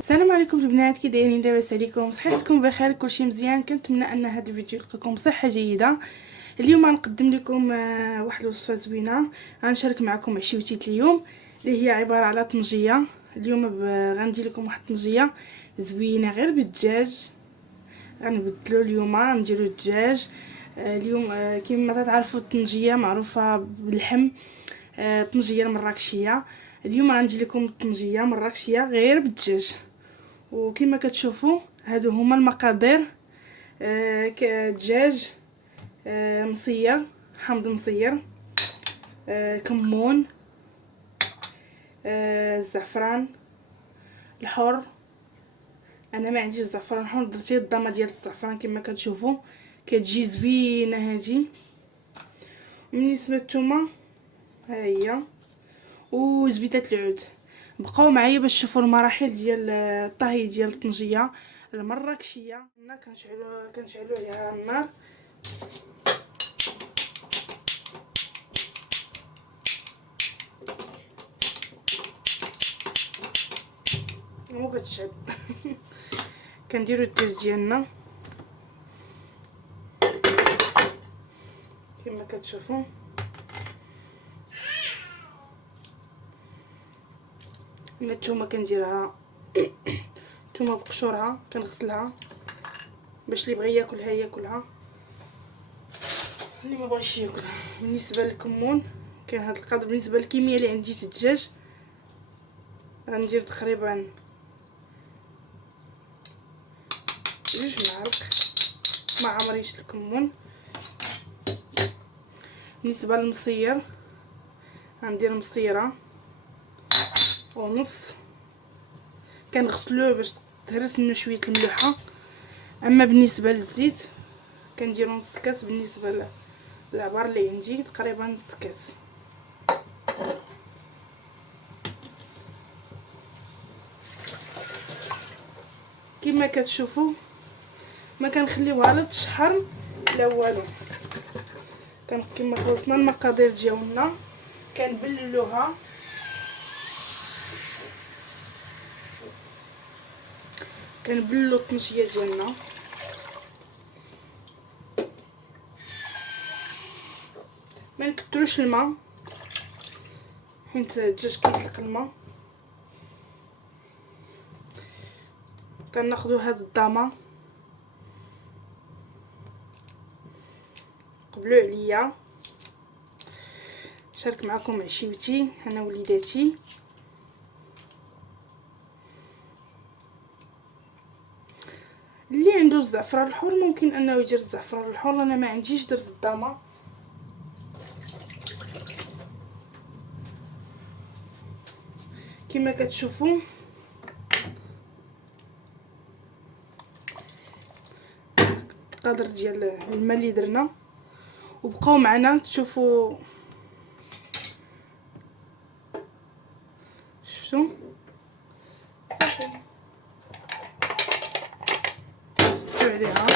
السلام عليكم البنات، كي دايرين؟ لاباس عليكم؟ صحتكم بخير؟ كلشي مزيان؟ كنتمنى ان هذا الفيديو يلقاكم بصحه جيده. اليوم غنقدم لكم واحد الوصفه زوينه. غنشارك معكم عشيوتي اليوم اللي هي عباره على طنجيه. اليوم غندير لكم واحد الطنجيه زوينه غير بالدجاج. غنبدلو اليوم نديرو الدجاج. اليوم كما تعرفوا الطنجيه معروفه باللحم، الطنجيه المراكشيه. اليوم غندير لكم الطنجيه مراكشيه غير بالدجاج. وكما كتشوفوا هادو هما المقادير. دجاج مصير، حامض مصير، كمون، الزعفران الحر. انا ما عنديش الزعفران الحر، درت الضامه ديال الزعفران كما كتشوفوا كتجي زوينه هذه. بالنسبه للثومه ها هي، وزبيده العود. بقاو معايا باش تشوفوا المراحل ديال الطهي ديال الطنجيه المراكشيه. كنشعلوا عليها النار. مو كتشعل. كنديروا الدجاج ديالنا كما كتشوفوا. الثومه كنديرها الثومه بقشورها، كنغسلها باش اللي بغى ياكلها ياكلها، اللي ما بغاش ياكلها. بالنسبه للكمون كاين هذا القدر. بالنسبه للكميه اللي عندي الدجاج غندير تقريبا 2 معالق. ما عمريش الكمون. بالنسبه للمصير غندير مصيره ونص، كنغسلوه باش تهرس منه شويه الملوحه. اما بالنسبه للزيت كندير نص كاس. بالنسبه للعبار اللي عندي تقريبا نص كاس. كما كتشوفوا ما كنخليوها لا تشحر لا والو. كما خلطنا المقادير ديالنا كنبللوها. كنبللو الطنجيه ديالنا. ما نكثروش الماء حيت الدجاج كيطلق الماء. كناخذوا هاد الضامه قبلوا عليا. شارك معكم عشيوتي انا وليداتي. اللي عنده الزعفران الحر ممكن انه يدير الزعفران الحر، انا ما عنديش، درت الضامه. كما كتشوفوا القدر ديال الماء اللي درنا. وبقاو معنا تشوفوا. شفتوا زدتو عليها.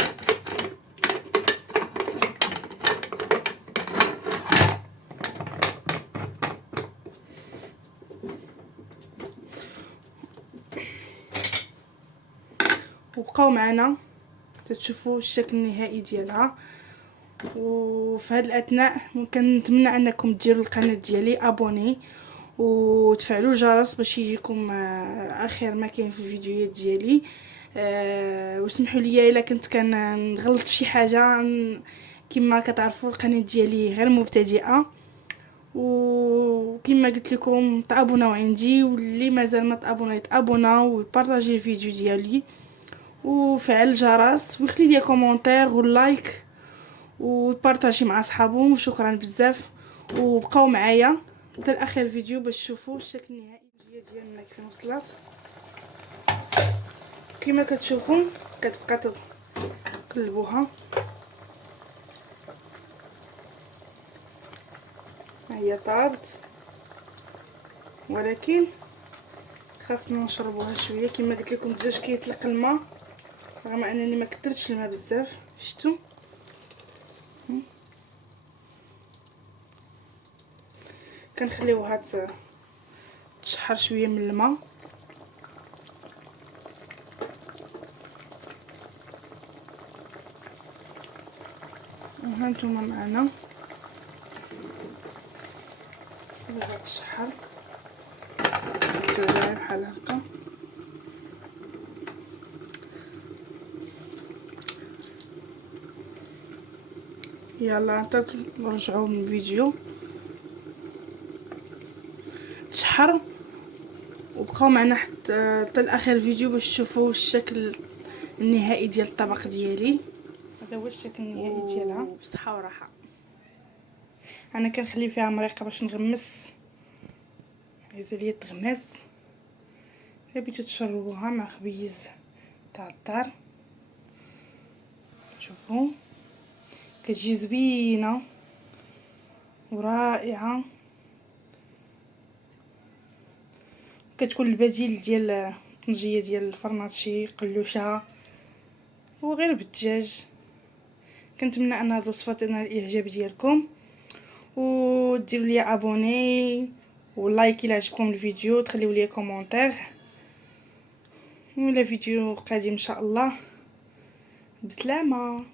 وبقاو معنا تتشوفوا الشكل النهائي ديالها. وفي هذا الاثناء ممكن نتمنى انكم ديروا القناه ديالي ابوني وتفعلوا الجرس باش يجيكم اخر ما كاين في الفيديوهات ديالي. واسمحوا لي الا كنت كنغلط في شي حاجه. كما كتعرفوا القناه ديالي غير مبتدئه. وكما قلت لكم تابوناو عندي، واللي مازال ما تابونا يتابوناو ويبارطاجي الفيديو ديالي وفعل الجرس ويخلي لي كومونتير واللايك وبارطاجي مع صحابهم. وشكرا بزاف. وبقاو معايا حتى لاخر الفيديو باش تشوفوا الشكل النهائي ديالنا كيف وصلت. كما كتشوفوا كتبقى تقلبوها. هي طابت ولكن خاصنا نشربوها شويه. كما قلت لكم الدجاج كيطلق الماء رغم انني ما كثرتش الماء بزاف. شفتوا كنخليوها تشحر شويه من الماء. هانتوما معنا هذا الشحر زدتو بحال هكا. يلا نرجعوا من الفيديو. تشحر وبقاو معنا حتى لاخر الفيديو باش تشوفوا الشكل النهائي ديال الطبق ديالي. هذا هو الشكل النهائي ديالها بصحه وراحه. انا كنخلي فيها مريقه باش نغمس، عايزه ليا تغمس. الا بغيتو تشربوها مع خبيز تاع الدار شوفوا كتجي زوينه ورائعه، كتكون البديل ديال الطنجيه ديال الفرماتشي قلوشه وغير بالدجاج. كنتمنى ان هذه الوصفه تنال الاعجاب ديالكم، وديروا لي ابوني ولايك الى عجبكم الفيديو، تخليو لي كومونتير، ولا فيديو قادم ان شاء الله. بسلامه.